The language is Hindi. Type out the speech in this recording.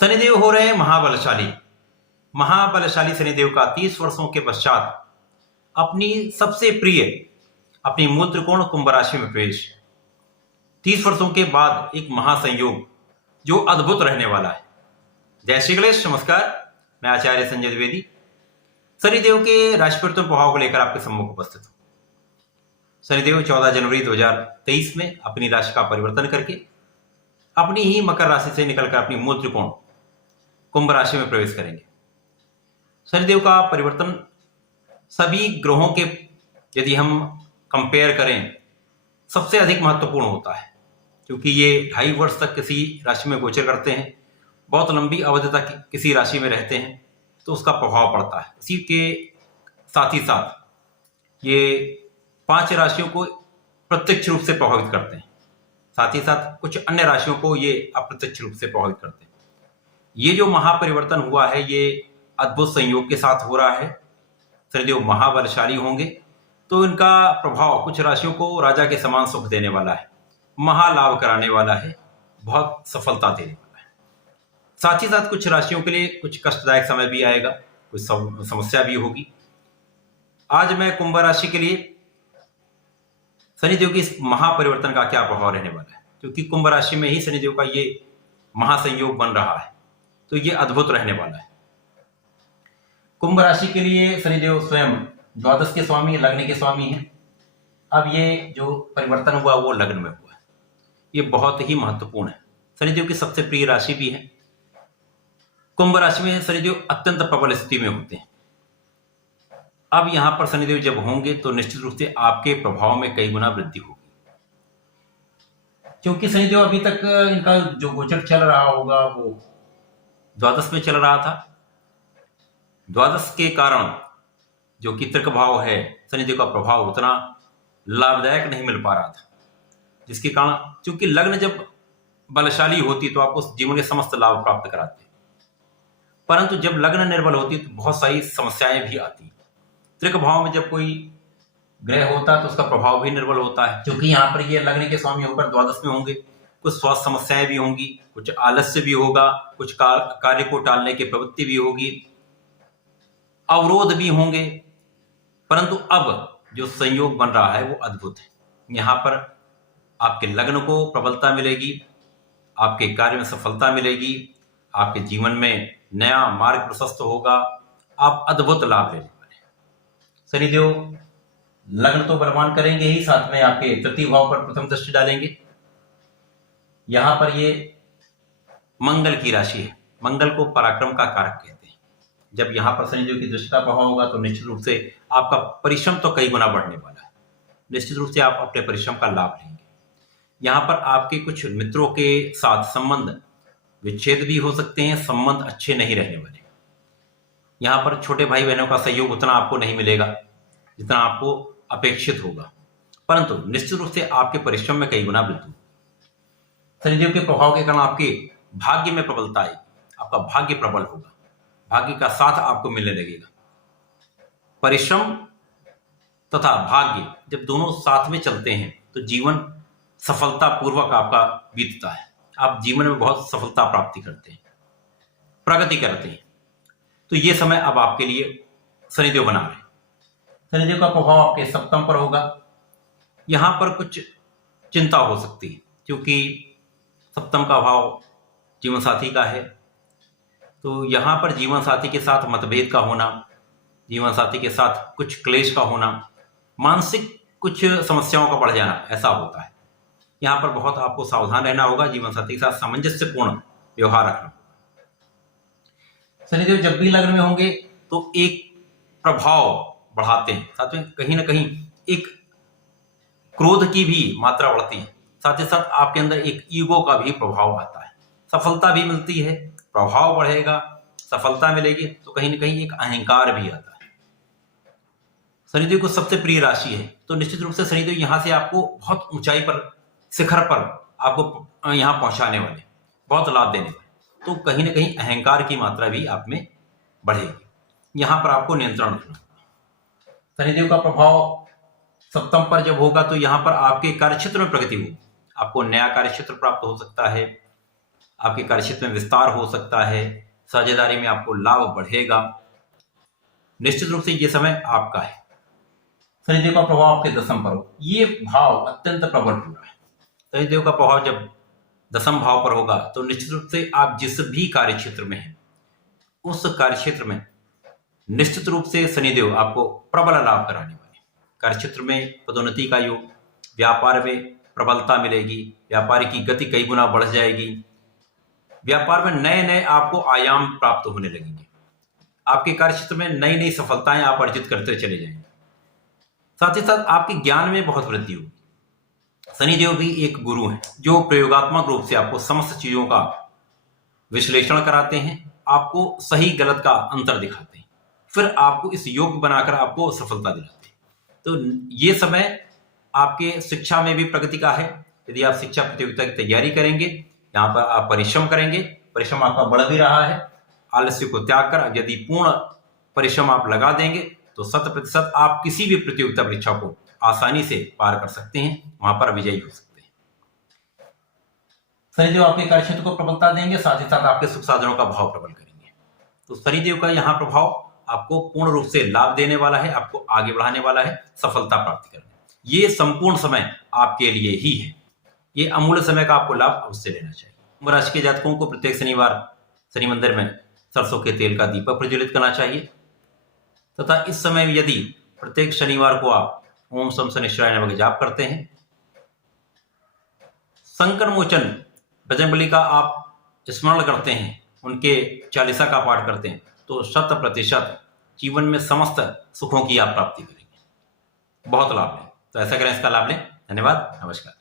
शनिदेव हो रहे हैं महाबलशाली। महाबलशाली शनिदेव का 30 वर्षों के पश्चात अपनी सबसे प्रिय अपनी मूल त्रिकोण कुंभ राशि में प्रवेश। 30 वर्षों के बाद एक महासंयोग जो अद्भुत रहने वाला है। जय श्री गणेश, नमस्कार। मैं आचार्य संजय द्विवेदी शनिदेव के राशि परिवर्तन प्रभाव को लेकर आपके सम्मुख उपस्थित हूं। शनिदेव 14 जनवरी 2023 में अपनी राशि का परिवर्तन करके अपनी ही मकर राशि से निकलकर अपनी मूल त्रिकोण कुंभ राशि में प्रवेश करेंगे। शनिदेव का परिवर्तन सभी ग्रहों के यदि हम कंपेयर करें सबसे अधिक महत्वपूर्ण होता है, क्योंकि ये 2.5 वर्ष तक किसी राशि में गोचर करते हैं, बहुत लंबी अवधि तक किसी राशि में रहते हैं, तो उसका प्रभाव पड़ता है। इसी के साथ ही साथ ये 5 राशियों को प्रत्यक्ष रूप से प्रभावित करते हैं, साथ ही साथ कुछ अन्य राशियों को ये अप्रत्यक्ष रूप से प्रभावित करते हैं। ये जो महापरिवर्तन हुआ है ये अद्भुत संयोग के साथ हो रहा है। शनिदेव महाबलशाली होंगे तो इनका प्रभाव कुछ राशियों को राजा के समान सुख देने वाला है, महालाभ कराने वाला है, बहुत सफलता देने वाला है। साथ ही साथ कुछ राशियों के लिए कुछ कष्टदायक समय भी आएगा, कुछ समस्या भी होगी। आज मैं कुंभ राशि के लिए शनिदेव की इस महापरिवर्तन का क्या प्रभाव रहने वाला है, क्योंकि कुंभ राशि में ही शनिदेव का ये महासंयोग बन रहा है, तो ये अद्भुत रहने वाला है। कुंभ राशि के लिए शनिदेव स्वयं द्वादश के स्वामी, लग्न के स्वामी हैं। अब ये जो परिवर्तन हुआ वो लग्न में हुआ है, ये बहुत ही महत्वपूर्ण है। शनिदेव की सबसे प्रिय राशि भी है। कुंभ राशि में शनिदेव अत्यंत प्रबल स्थिति में होते हैं। अब यहां पर शनिदेव जब होंगे तो निश्चित रूप से आपके प्रभाव में कई गुना वृद्धि होगी, क्योंकि शनिदेव अभी तक इनका जो गोचर चल रहा होगा वो द्वादश में चल रहा था। द्वादश के कारण जो कि त्रिक भाव है, शनिदेव का प्रभाव उतना लाभदायक नहीं मिल पा रहा था, जिसके कारण क्योंकि लग्न जब बलशाली होती तो आपको जीवन के समस्त लाभ प्राप्त कराते, परंतु जब लग्न निर्बल होती तो बहुत सारी समस्याएं भी आती। त्रिक भाव में जब कोई ग्रह होता है तो उसका प्रभाव भी निर्बल होता है, क्योंकि यहाँ पर ये लग्न के स्वामी होकर द्वादश में होंगे। कुछ स्वास्थ्य समस्याएं भी होंगी, कुछ आलस्य भी होगा, कुछ कार्य को टालने की प्रवृत्ति भी होगी, अवरोध भी होंगे। परंतु अब जो संयोग बन रहा है वो अद्भुत है। यहाँ पर आपके लग्न को प्रबलता मिलेगी, आपके कार्य में सफलता मिलेगी, आपके जीवन में नया मार्ग प्रशस्त होगा, आप अद्भुत लाभ लेने वाले हैं। शनिदेव लग्न तो बलवान करेंगे ही, साथ में आपके तृतीय भाव पर प्रथम दृष्टि डालेंगे। यहां पर ये मंगल की राशि है, मंगल को पराक्रम का कारक कहते हैं। जब यहां पर शनिदेव की दृष्टि का प्रभाव होगा तो निश्चित रूप से आपका परिश्रम तो कई गुना बढ़ने वाला है। निश्चित रूप से आप अपने परिश्रम का लाभ लेंगे। यहाँ पर आपके कुछ मित्रों के साथ संबंध विच्छेद भी हो सकते हैं, संबंध अच्छे नहीं रहने वाले। यहाँ पर छोटे भाई बहनों का सहयोग उतना आपको नहीं मिलेगा जितना आपको अपेक्षित होगा, परंतु निश्चित रूप से आपके परिश्रम में कई गुना वृद्धि। शनिदेव के प्रभाव के कारण आपके भाग्य में प्रबलता आएगी, आपका भाग्य प्रबल होगा, भाग्य का साथ आपको मिलने लगेगा। परिश्रम तथा भाग्य जब दोनों साथ में चलते हैं तो जीवन सफलता पूर्वक आपका बीतता है। आप जीवन में बहुत सफलता प्राप्ति करते हैं, प्रगति करते हैं। तो ये समय अब आपके लिए शनिदेव बना रहे हैं। शनिदेव का प्रभाव आपके सप्तम पर होगा। यहां पर कुछ चिंता हो सकती है, क्योंकि सप्तम का भाव जीवन साथी का है। तो यहाँ पर जीवन साथी के साथ मतभेद का होना, जीवन साथी के साथ कुछ क्लेश का होना, मानसिक कुछ समस्याओं का बढ़ जाना, ऐसा होता है। यहाँ पर बहुत आपको सावधान रहना होगा, जीवन साथी के साथ सामंजस्यपूर्ण व्यवहार रखना। शनिदेव जब भी लग्न में होंगे तो एक प्रभाव बढ़ाते हैं, साथ में कहीं ना कहीं एक क्रोध की भी मात्रा बढ़ती है, साथ ही साथ आपके अंदर एक ईगो का भी प्रभाव आता है। सफलता भी मिलती है, प्रभाव बढ़ेगा, सफलता मिलेगी, तो कहीं ना कहीं एक अहंकार भी आता है। शनिदेव को सबसे प्रिय राशि है, तो निश्चित रूप से शनिदेव यहां से आपको बहुत ऊंचाई पर, शिखर पर आपको यहां पहुंचाने वाले, बहुत लाभ देने वाले। तो कहीं ना कहीं अहंकार की मात्रा भी आप में बढ़ेगी। यहां पर आपको नियंत्रण रखना। शनिदेव का प्रभाव सप्तम पर जब होगा तो यहां पर आपके कार्यक्षेत्र में प्रगति होगी, आपको नया कार्यक्षेत्र प्राप्त हो सकता है, आपके कार्यक्षेत्र में विस्तार हो सकता है, साझेदारी में आपको लाभ बढ़ेगा। निश्चित रूप से ये समय आपका है। शनिदेव का प्रभाव आपके दसम पर हो, ये भाव अत्यंत प्रबल हो रहा है। शनिदेव का प्रभाव जब दसम भाव पर होगा तो निश्चित रूप से आप जिस भी कार्य क्षेत्र में हैं उस कार्य क्षेत्र में निश्चित रूप से शनिदेव आपको प्रबल लाभ कराने वाले। कार्य क्षेत्र में पदोन्नति का योग, व्यापार में प्रबलता मिलेगी, व्यापार की गति कई गुना बढ़ जाएगी, व्यापार में नए नए आपको आयाम प्राप्त होने लगेंगे, आपके कार्य क्षेत्र में नई नई सफलताएं आप अर्जित करते चले जाएंगे। साथ ही साथ आपके ज्ञान में बहुत वृद्धि होगी। शनिदेव भी एक गुरु हैं जो प्रयोगात्मक रूप से आपको समस्त चीजों का विश्लेषण कराते हैं, आपको सही गलत का अंतर दिखाते हैं, फिर आपको इस योग्य बनाकर आपको सफलता दिलाते हैं। तो ये समय आपके शिक्षा में भी प्रगति का है। यदि आप शिक्षा प्रतियोगिता की तैयारी करेंगे, यहाँ पर आप परिश्रम करेंगे, परिश्रम आपका बढ़ भी रहा है, आलस्य को त्याग कर यदि पूर्ण परिश्रम आप लगा देंगे तो 100% आप किसी भी प्रतियोगिता परीक्षा को आसानी से पार कर सकते हैं, वहां पर विजयी हो सकते हैं। शनिदेव आपके कार्यक्षेत्र को प्रबलता देंगे, साथ ही साथ आपके सुख साधनों का भाव प्रबल करेंगे। तो शनिदेव का यहाँ प्रभाव आपको पूर्ण रूप से लाभ देने वाला है, आपको आगे बढ़ाने वाला है, सफलता प्राप्त करने। ये संपूर्ण समय आपके लिए ही है। ये अमूल्य समय का आपको लाभ अवश्य लेना चाहिए। कुंभ राशि के जातकों को प्रत्येक शनिवार शनि मंदिर में सरसों के तेल का दीपक प्रज्वलित करना चाहिए तथा इस समय में यदि प्रत्येक शनिवार को आप ओम सम शनिश्चराय नमः जाप करते हैं, संकट मोचन बजरंगबली का आप स्मरण करते हैं, उनके चालीसा का पाठ करते हैं, तो 100% जीवन में समस्त सुखों की आप प्राप्ति करेंगे। बहुत लाभ लें। तो ऐसा करें, इसका लाभ लें। धन्यवाद, नमस्कार।